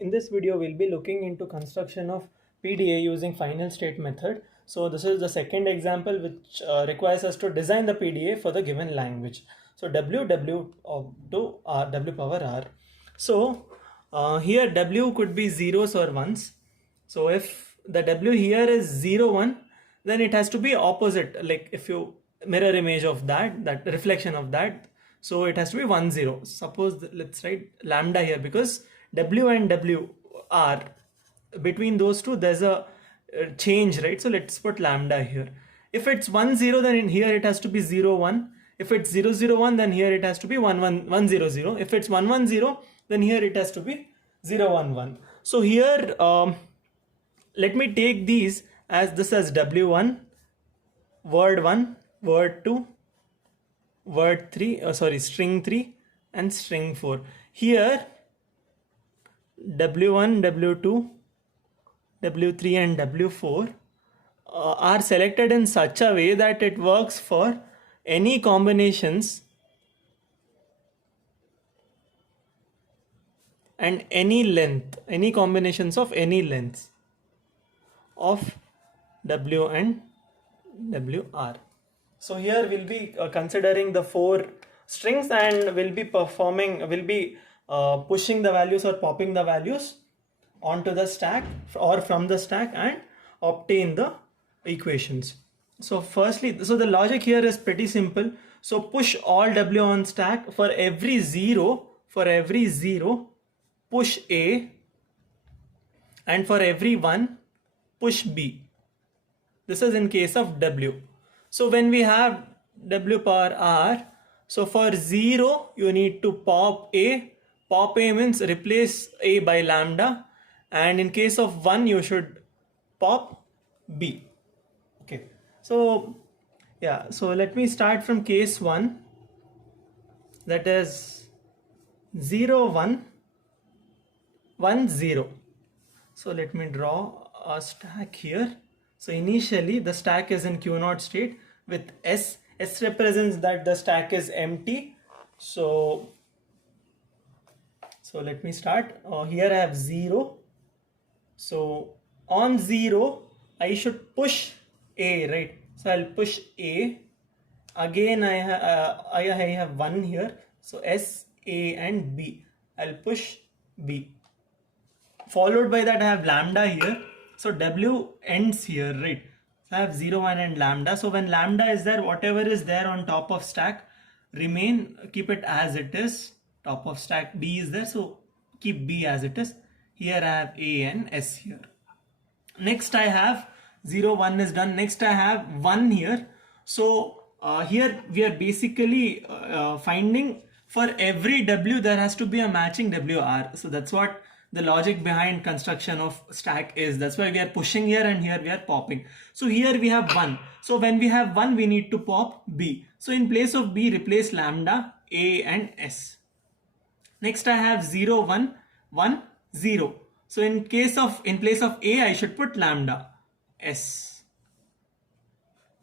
In this video, we'll be looking into construction of PDA using final state method. So this is the second example which requires us to design the PDA for the given language. So W to R, W power R. So here W could be zeros or ones. So if the W here is 0, 1, then it has to be opposite. Like if you mirror image of that reflection of that, so it has to be 1, 0. Suppose let's write lambda here, because W and W are between those two, there's a change, right? So let's put lambda here. If it's 1, 0, then in here it has to be 0, 1. If it's 0, 0, 1, then here it has to be 1, 1, 1, 0, 0. If it's 1, 1, 0, then here it has to be 0, 1, 1. So here let me take these as this as W1, word 1, word 2, word 3, string 3 and string 4. Here W1, W2, W3 and W4 are selected in such a way that it works for any combinations and any length, any combinations of any lengths of W and WR. So here we'll be considering the 4 strings and we'll be pushing the values or popping the values onto the stack or from the stack and obtain the equations. So firstly, so the logic here is pretty simple. So push all W on stack. For every 0, push A, and for every 1, push B. This is in case of W. So when we have W power R, so for 0 you need to pop A. Pop A means replace A by lambda, and in case of 1 you should pop B. Okay, so yeah, so let me start from case 1, that is 0, 1, 1, 0. So let me draw a stack here. So initially the stack is in Q0 state with S. S represents that the stack is empty. So let me start. Here I have 0. So on 0, I should push A, right? So I'll push A. Again, I have 1 here. So S, A and B. I'll push B. Followed by that I have lambda here. So W ends here, right? So I have 0, 1 and lambda. So when lambda is there, whatever is there on top of stack, keep it as it is. Top of stack B is there, so keep B as it is. Here I have A and S here. Next I have 0, 1 is done. Next I have 1 here. So here we are basically finding for every W there has to be a matching WR. So that's what the logic behind construction of stack is. That's why we are pushing here and here we are popping. So here we have 1. So when we have 1, we need to pop B. So in place of B, replace lambda, A and S. Next I have 0, 1, 1, 0. So in place of A, I should put lambda, S.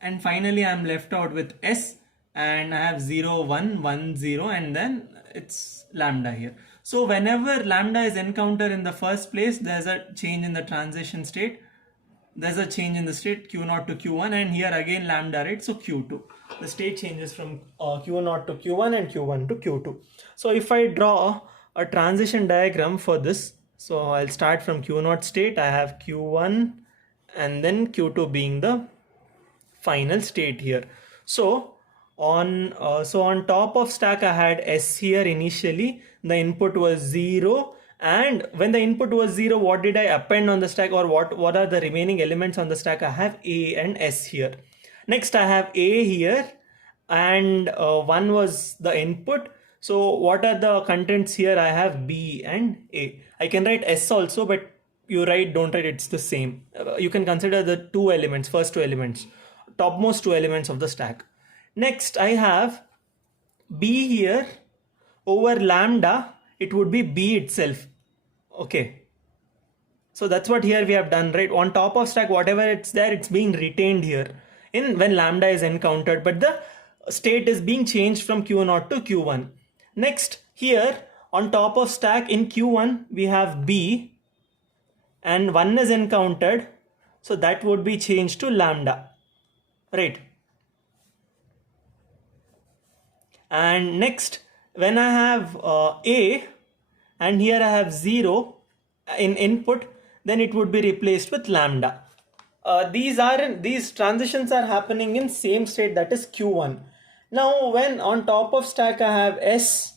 And finally I am left out with S, and I have 0, 1, 1, 0, and then it's lambda here. So whenever lambda is encountered in the first place, there's a change in the transition state. There's a change in the state Q0 to Q1, and here again lambda, right? So Q2. The state changes from Q0 to Q1 and Q1 to Q2. So if I draw a transition diagram for this, so I'll start from Q0 state. I have Q1 and then Q2 being the final state here. So on top of stack I had S here initially. The input was 0, and when the input was 0, what did I append on the stack, or what are the remaining elements on the stack? I have A and S here. Next I have A here, and 1 was the input. So what are the contents here? I have B and A. I can write S also, but don't write, it's the same. You can consider the first two elements, topmost 2 elements of the stack. Next I have B here. Over lambda, it would be B itself. Okay. So that's what here we have done, right? On top of stack, whatever it's there, it's being retained here when lambda is encountered, but the state is being changed from Q0 to Q1. Next, here On top of stack in Q1 we have B and 1 is encountered, so that would be changed to lambda, right? And next, when I have A and here I have 0 in input, then it would be replaced with lambda. These transitions are happening in same state, that is Q1. Now when on top of stack I have S,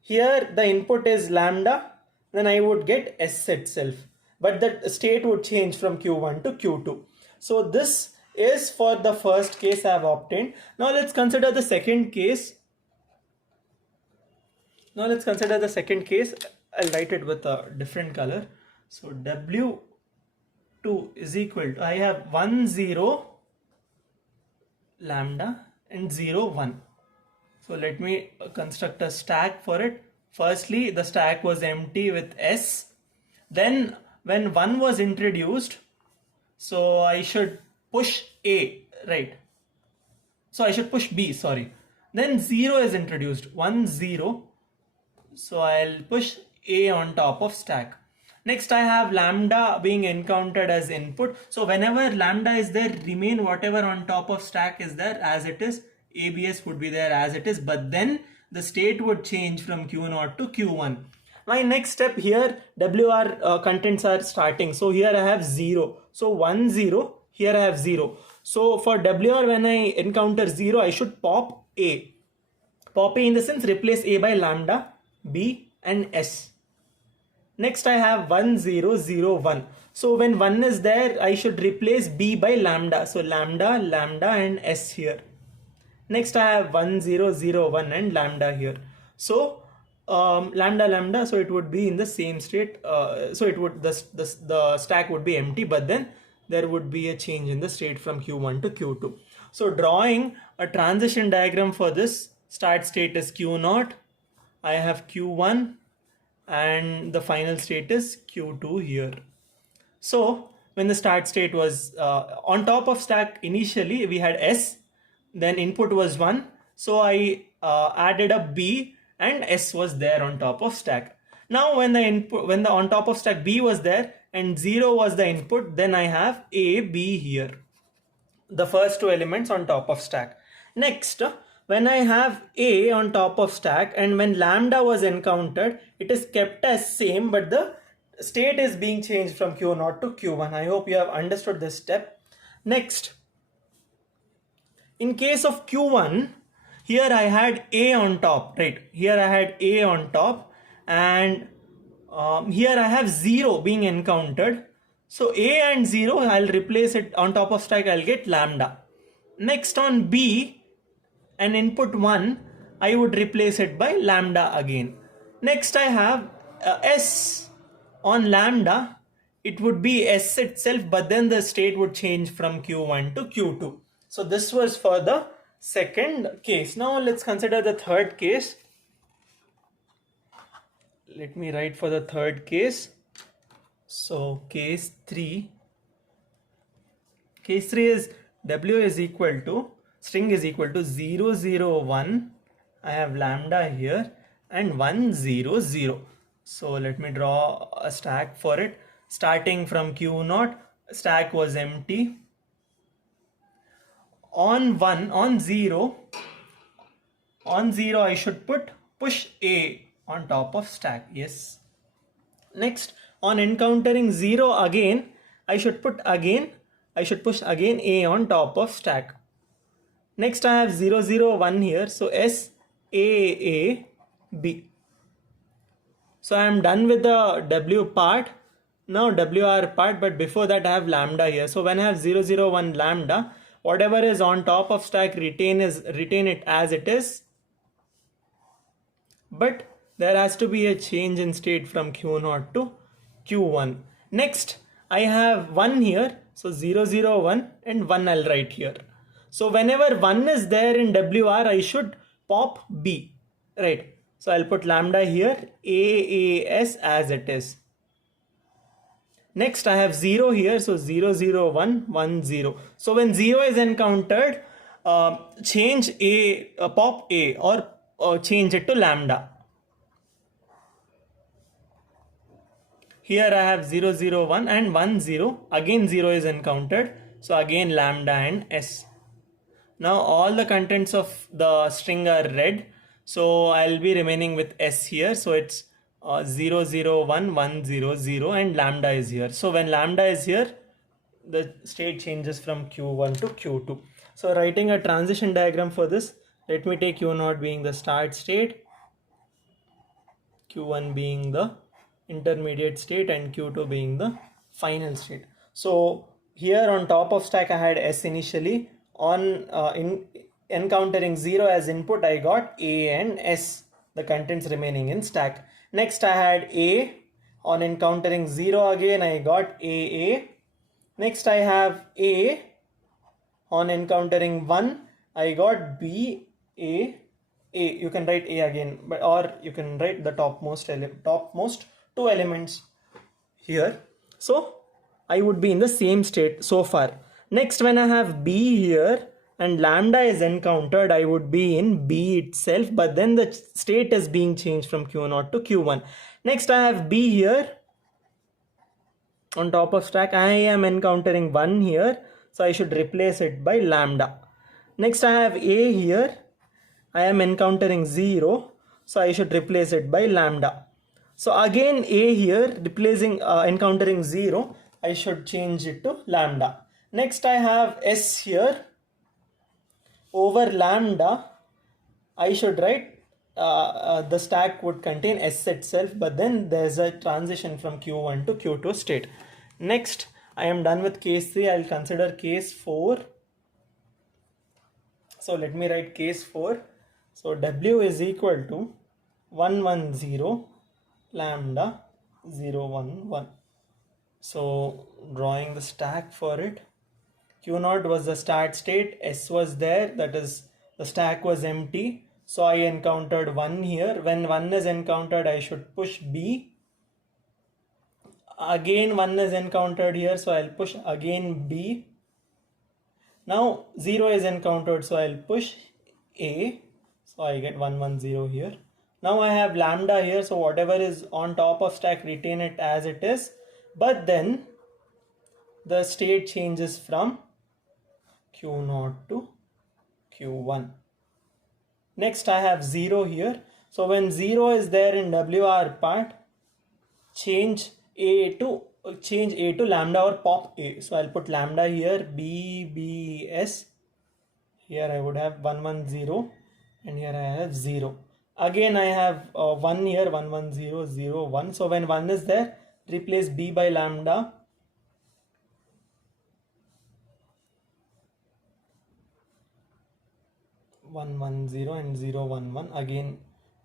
here the input is lambda, then I would get S itself, but the state would change from Q1 to Q2. So this is for the first case I have obtained. Now let's consider the second case. I'll write it with a different color. So W2 is equal to, I have 1 0 lambda and 0 1. So let me construct a stack for it. Firstly, the stack was empty with S. Then when 1 was introduced, so I should push A, right? So I should push B, sorry. Then 0 is introduced, 1 0. So I'll push A on top of stack. Next I have lambda being encountered as input. So whenever lambda is there, remain whatever on top of stack is there as it is. ABS would be there as it is, but then the state would change from Q0 to Q1. My next step here, WR contents are starting. So here I have 0. So 1 0, here I have 0. So for WR, when I encounter 0, I should pop A. Pop A in the sense replace A by lambda, B and S. Next I have 1 0 0 1. So when 1 is there, I should replace B by lambda. So lambda, lambda and S here. Next I have 1 0 0 1 and lambda here. So lambda lambda, so it would be in the same state. So it would the stack would be empty, but then there would be a change in the state from Q1 to Q2. So drawing a transition diagram for this, start state is Q0. I have Q1 and the final state is Q2 here. So when the start state was on top of stack, initially we had S, then input was 1. So I added a B and S was there on top of stack. Now when the on top of stack B was there and 0 was the input, then I have A, B here. The first two elements on top of stack. Next, when I have A on top of stack and when lambda was encountered, it is kept as same, but the state is being changed from Q0 to Q1. I hope you have understood this step. Next, in case of Q1, here I had A on top, right? Here I had A on top and here I have 0 being encountered. So A and 0, I'll replace it on top of stack, I'll get lambda. Next on B and input 1, I would replace it by lambda again. Next I have S on lambda, it would be S itself, but then the state would change from Q1 to Q2. So this was for the second case. Now let's consider the third case. Let me write for the third case. So case 3. Case 3 is W is equal to, string is equal to 0 0 1. I have lambda here and 1 0 0. So let me draw a stack for it. Starting from Q0, stack was empty. On 0 I should push A on top of stack. Yes. Next, on encountering 0 again, I should push again A on top of stack. Next I have 0 0 1 here, so S A B. So I am done with the W part. Now WR part, but before that I have lambda here. So when I have 0 0 1 lambda, whatever is on top of stack, retain it as it is, but there has to be a change in state from Q0 to Q1. Next I have 1 here, so 0 0 1 and 1 I'll write here. So whenever 1 is there in WR, I should pop B, right? So I'll put lambda here, AAS as it is. Next I have 0 here, so 0 0 1 1 0. So when 0 is encountered, change A, pop A or change it to lambda. here I have 0, 0, 1 and 1, 0. Again 0 is encountered. So again lambda and s. Now all the contents of the string are red. So I'll be remaining with s here. So it's 0, 0, 1, 1, 0, 0 and lambda is here. So when lambda is here, the state changes from Q1 to Q2. So writing a transition diagram for this, let me take Q0 being the start state, Q1 being the intermediate state and Q2 being the final state. So here on top of stack I had S initially. On encountering 0 as input, I got A and S, the contents remaining in stack. Next I had A. On encountering 0 again, I got AA. Next I have A. On encountering 1, I got B, A. You can write A again, but or you can write the topmost two elements here. So I would be in the same state so far. Next, when I have B here and lambda is encountered, I would be in B itself, but then the state is being changed from Q0 to Q1. Next, I have B here on top of stack. I am encountering 1 here, so I should replace it by lambda. Next, I have A here. I am encountering 0, so I should replace it by lambda. So again A here, replacing encountering 0, I should change it to lambda. Next I have S here. Over lambda, I should write the stack would contain S itself, but then there's a transition from Q1 to Q2 state. Next, I am done with case 3. I'll consider case 4. So let me write case 4. So W is equal to 1, 1, 0 lambda 0, 1, 1. So drawing the stack for it, Q0 was the start state, S was there, that is the stack was empty. So I encountered 1 here. When 1 is encountered, I should push B. Again 1 is encountered here, so I'll push again B. Now 0 is encountered, so I'll push A. So I get 1, 1, 0 here. Now I have lambda here, so whatever is on top of stack, retain it as it is. But then the state changes from Q0 to Q1. Next I have 0 here. So when 0 is there in WR part, change A to lambda or pop A. So I'll put lambda here, BBS. Here I would have 1, 1, 0 and here I have 0. Again I have 1 here, 1, 1, 0, 0, 1. So when 1 is there, replace B by lambda. One, 1, 0 and 0, 1, 1. Again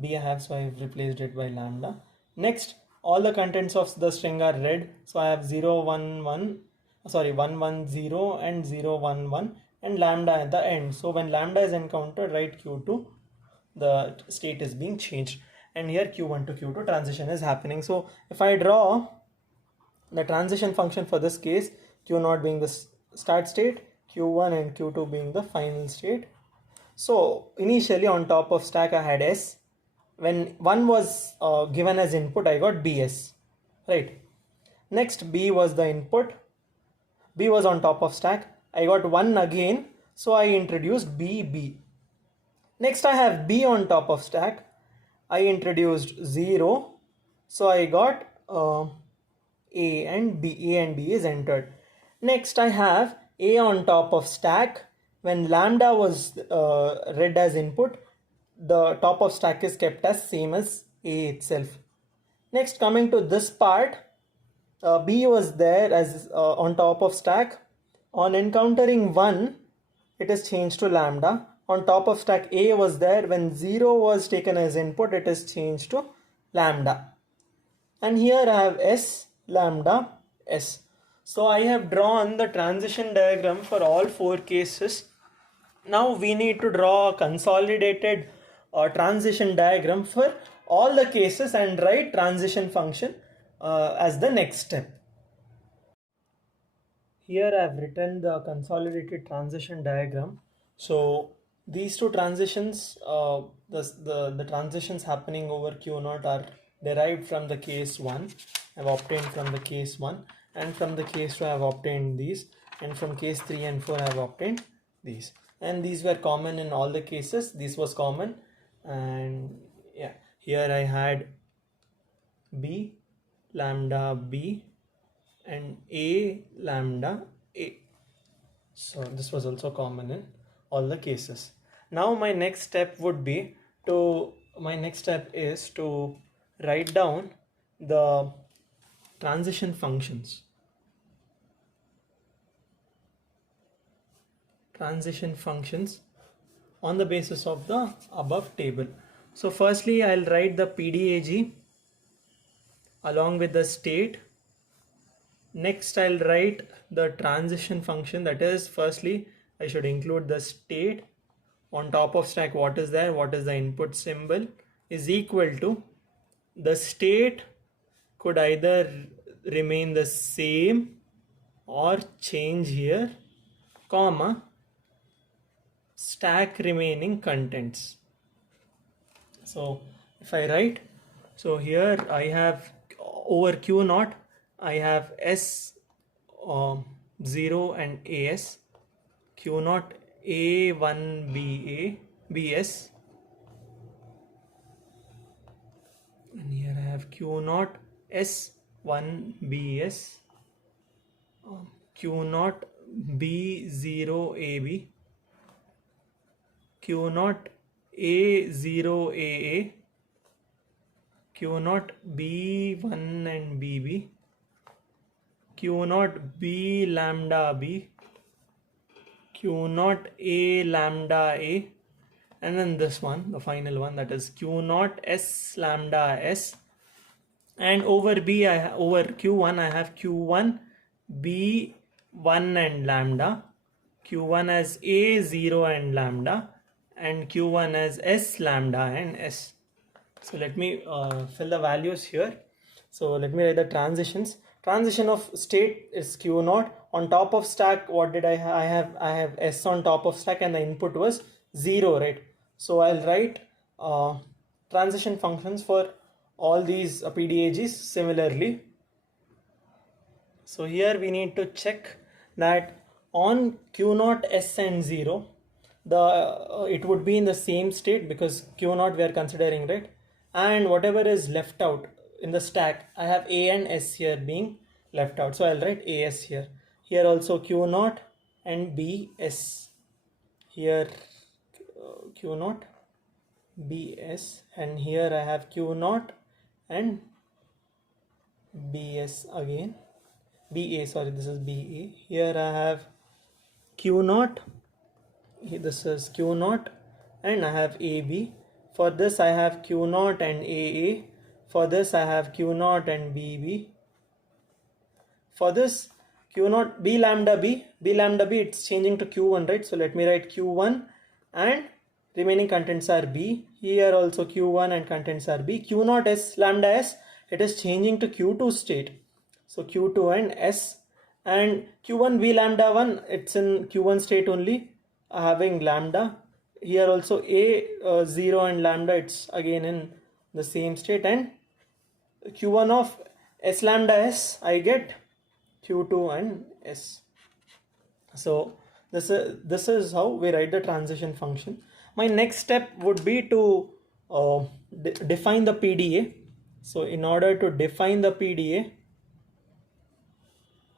B I have, so I have replaced it by lambda. Next, all the contents of the string are red. So I have 0, 1, 1, 1, 0 and 0, 1, 1 and lambda at the end. So when lambda is encountered, write Q2, the state is being changed. And here Q1 to Q2 transition is happening. So if I draw the transition function for this case, Q0 being the start state, Q1 and Q2 being the final state. So initially on top of stack I had S. When 1 was given as input, I got BS, right? Next B was the input. B was on top of stack. I got 1 again, so I introduced BB. Next I have B on top of stack. I introduced 0, so I got A and B. A and B is entered. Next I have A on top of stack. When lambda was read as input, the top of stack is kept as same as A itself. Next, coming to this part, B was there as on top of stack. On encountering 1, it is changed to lambda. On top of stack A was there. When 0 was taken as input, it is changed to lambda. And here I have S, lambda, S. So I have drawn the transition diagram for all 4 cases. Now we need to draw a consolidated transition diagram for all the cases and write transition function as the next step. Here I have written the consolidated transition diagram. So these two transitions, the transitions happening over Q0 are derived from the case 1, I've obtained from the case 1, and from the case 2 I've obtained these, and from case 3 and 4 I've obtained these, and these were common in all the cases. This was common, and yeah, here I had B lambda B and A lambda A. So this was also common in all the cases. Now my next step is to write down the transition functions. Transition functions on the basis of the above table. So firstly I'll write the PDAG along with the state. Next I'll write the transition function, that is, firstly I should include the state. On top of stack, what is there, what is the input symbol, is equal to the state could either remain the same or change here, comma, stack remaining contents. So if I write, so here I have over Q0 I have S0 and AS, Q0 A1 BA BS, and here I have Q0 S1 BS, Q0 B0 AB, Q0 A0 AA, Q0 B1 and BB, Q0 B lambda B, Q0 A lambda A, and then this one, the final one, that is Q0 S lambda S, and over over Q1 I have Q1 B1 and lambda, Q1 as A0 and lambda, and Q1 as S lambda and S. So let me fill the values here. So let me write the transitions. Transition of state is Q0. On top of stack, what did I have? I have S on top of stack, and the input was 0, right? So I'll write transition functions for all these PDAGs similarly. So here we need to check that on Q0 S and 0, it would be in the same state because Q0 we are considering, right? And whatever is left out in the stack, I have A and S here being left out, so I'll write AS here. Here also Q0 and BS. Here Q0 BS, and here I have Q0 and BS again. BA, sorry, this is BA. Here I have Q0, this is Q0, and I have AB. For this I have Q0 and AA. For this I have Q0 and BB. For this Q0 B lambda B, it's changing to Q1, right? So let me write Q1 and remaining contents are B. Here also Q1 and contents are B. Q0 S lambda S, it is changing to Q2 state. So Q2 and S, and Q1 B lambda 1, it's in Q1 state only, having lambda. Here also A0 and lambda, it's again in the same state, and Q1 of S lambda S, I get Q2 and S. So this is how we write the transition function. My next step would be to define the PDA. So in order to define the PDA,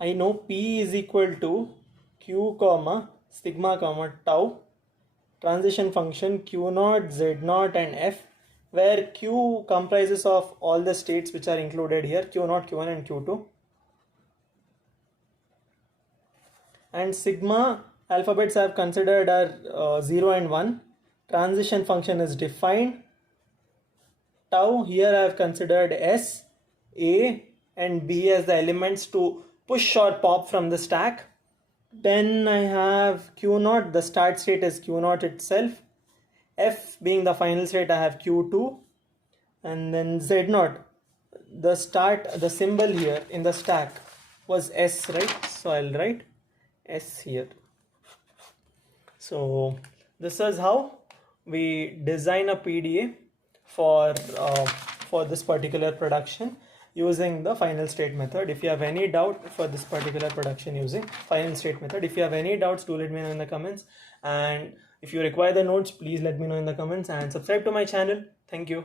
I know P is equal to Q comma sigma comma tau transition function Q0, Z0 and F, where Q comprises of all the states which are included here, Q0, Q1 and Q2. And sigma alphabets I have considered are 0 and 1. Transition function is defined. Tau, here I have considered S, A and B as the elements to push or pop from the stack. Then I have Q0, the start state is Q0 itself. F being the final state, I have Q2. And then Z0, the symbol here in the stack was S, right? So I'll write S here. So this is how we design a PDA for this particular production. using the final state method. If you have any doubt for this particular production using final state method, if you have any doubts, do let me know in the comments. And if you require the notes, please let me know in the comments and subscribe to my channel. Thank you.